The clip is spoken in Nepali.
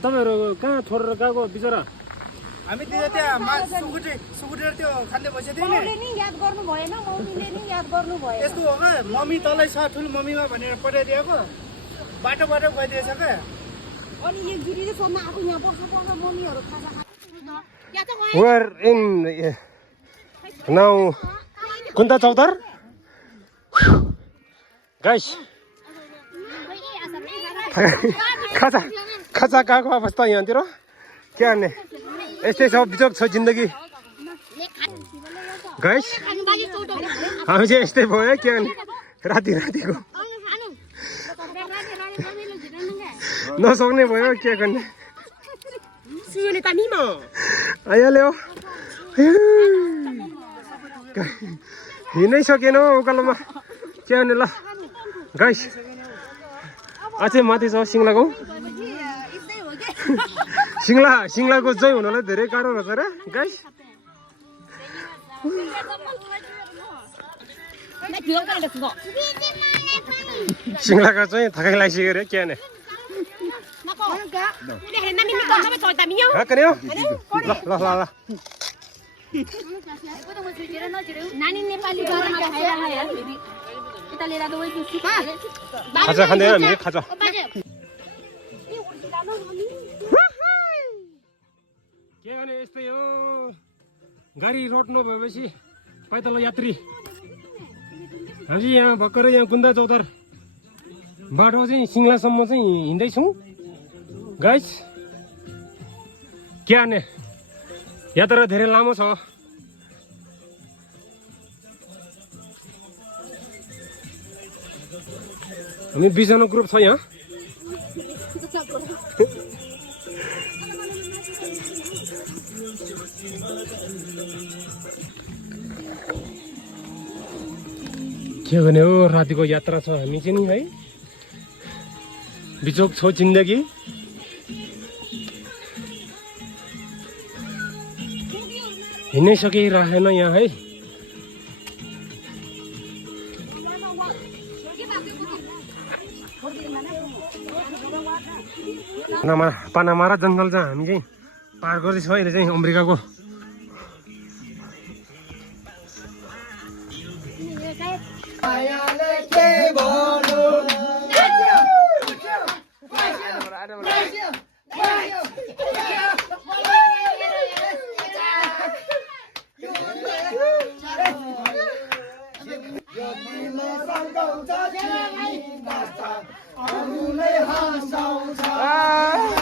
तपाईँहरू कहाँ छोडेर गएको बिचरा? हामी त्यहाँ सुकुटी त्यो खाँदै बसेको थियौँ मौले नि याद गर्नु भएन, मौनीले नि याद गर्नु भएन। यस्तो हो क्या मम्मी तलै छ ठुलो मम्मीमा भनेर पठाइदिएको बाटो गइदिएछ क्या अनि एकजुटीले सोध्न आफू यहाँ बस्नुपर्छ मम्मीहरू खाजा We're in now Kunta Chowdar. Guys, खाजा गएको अवस्था यहाँतिर के गर्ने यस्तै छ बिचोक छ जिन्दगी गाइस हामी चाहिँ यस्तै भयो है के गर्ने रातिको नसक्ने भयो के गर्ने आइहाल्यो हिँड्नै सकेन उकालोमा के गर्ने ल गाइस अझै माथि छ सिङ्लाको सिङ्लाको जय हुनलाई धेरै गाह्रो रहेछ र गाइस सिङ्लाको चाहिँ थकाइ लागिसक्यो अरे के गर्ने खाजा खाँदैन हामी खाजा के गर्ने यस्तै हो गाडी रोड नभएपछि पैदल यात्री हामी यहाँ भर्खरै यहाँ कुन्दा चौतार बाटो चाहिँ सिङ्लासम्म चाहिँ हिँड्दैछौँ गाइस के गर्ने यात्रा धेरै लामो छ हामी 20 जना ग्रुप छ यहाँ के भने हो रातिको यात्रा छ हामी चाहिँ नि है बिचोक छ जिन्दगी हिँड्नै सकिरहेन यहाँ है पानामारा जङ्गल चाहिँ हामी चाहिँ पार गर्दैछौँ अहिले चाहिँ अमेरिकाको